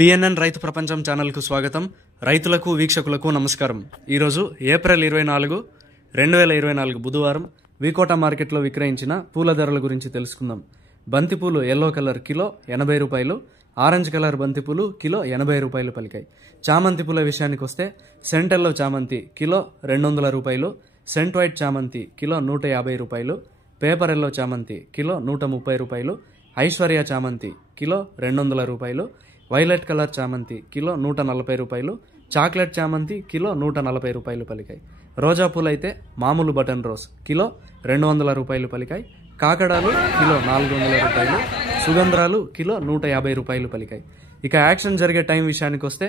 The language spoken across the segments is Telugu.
పిఎన్ఎన్ రైతు ప్రపంచం ఛానల్కు స్వాగతం. రైతులకు వీక్షకులకు నమస్కారం. ఈరోజు ఏప్రిల్ 24, 2024 బుధవారం వికోట మార్కెట్లో విక్రయించిన పూల ధరల గురించి తెలుసుకుందాం. బంతిపూలు ఎల్లో కలర్ కిలో 80 రూపాయలు, ఆరెంజ్ కలర్ బంతిపూలు కిలో 80 రూపాయలు పలికాయి. చామంతి పూల విషయానికి వస్తే సెంట్ ఎల్లో చామంతి కిలో 200 రూపాయలు, సెంట్ వైట్ చామంతి కిలో 150 రూపాయలు, పేపర్ ఎల్లో చామంతి కిలో 130 రూపాయలు, ఐశ్వర్య చామంతి కిలో 200 రూపాయలు, వైలెట్ కలర్ చామంతి కిలో 140 రూపాయలు, చాక్లెట్ చామంతి కిలో 140 రూపాయలు పలికాయి. రోజా పూలు అయితే మామూలు బటన్ రోజ్ కిలో 200 రూపాయలు పలికాయి. కాకడాలు కిలో 400 రూపాయలు, సుగంధ్రాలు కిలో 150 రూపాయలు పలికాయి. ఇక యాక్షన్ జరిగే టైం విషయానికి వస్తే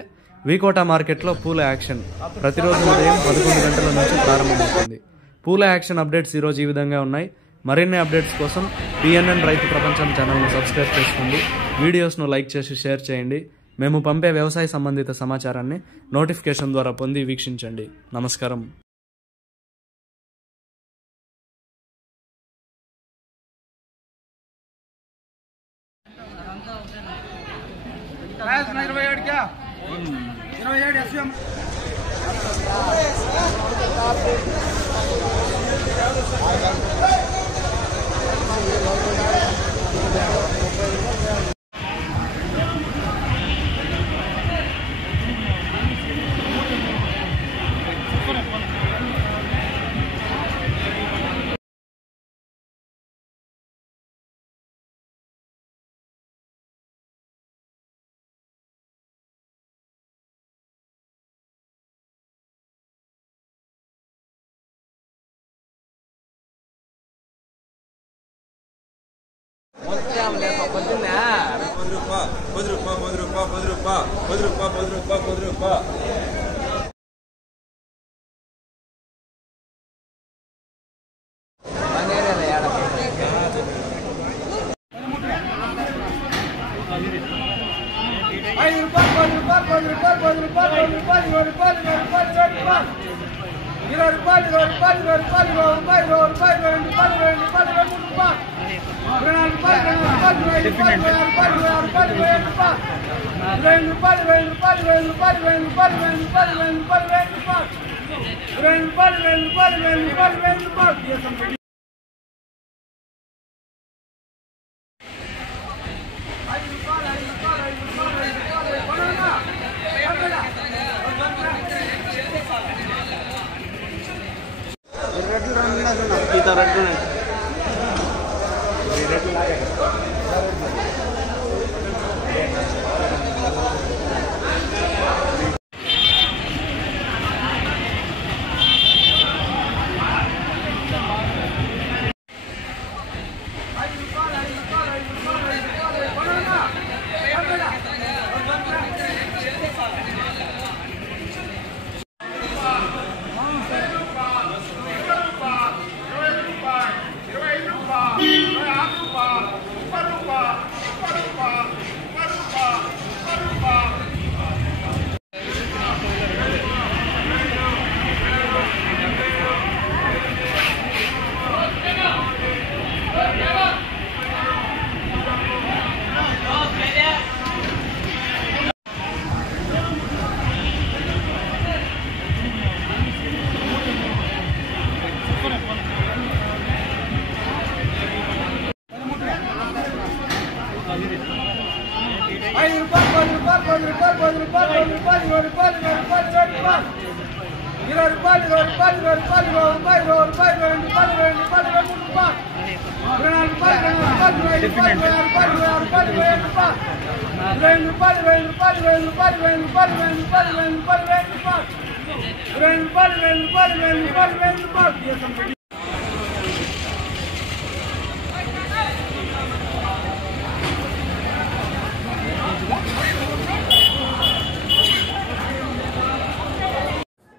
వికోట మార్కెట్లో పూల యాక్షన్ ప్రతిరోజు ఉదయం 11 గంటల నుంచి ప్రారంభమవుతుంది. పూల యాక్షన్ అప్డేట్స్ ఈరోజు ఈ విధంగా ఉన్నాయి. మరిన్ని అప్డేట్స్ కోసం పిఎన్ఎన్ రైతు ప్రపంచం ఛానల్ను సబ్స్క్రైబ్ చేసుకోండి. వీడియోస్ను లైక్ చేసి షేర్ చేయండి. మేము పంపే వ్యవసాయ సంబంధిత సమాచారాన్ని నోటిఫికేషన్ ద్వారా పొంది వీక్షించండి. నమస్కారం.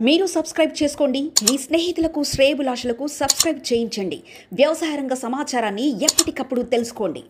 మీరు సబ్స్క్రైబ్ చేసుకోండి. మీ స్నేహితులకు శ్రేయోభిలాషులకు సబ్స్క్రైబ్ చేయించండి. వ్యవసాయ రంగ సమాచారాన్ని ఎప్పటికప్పుడు తెలుసుకోండి.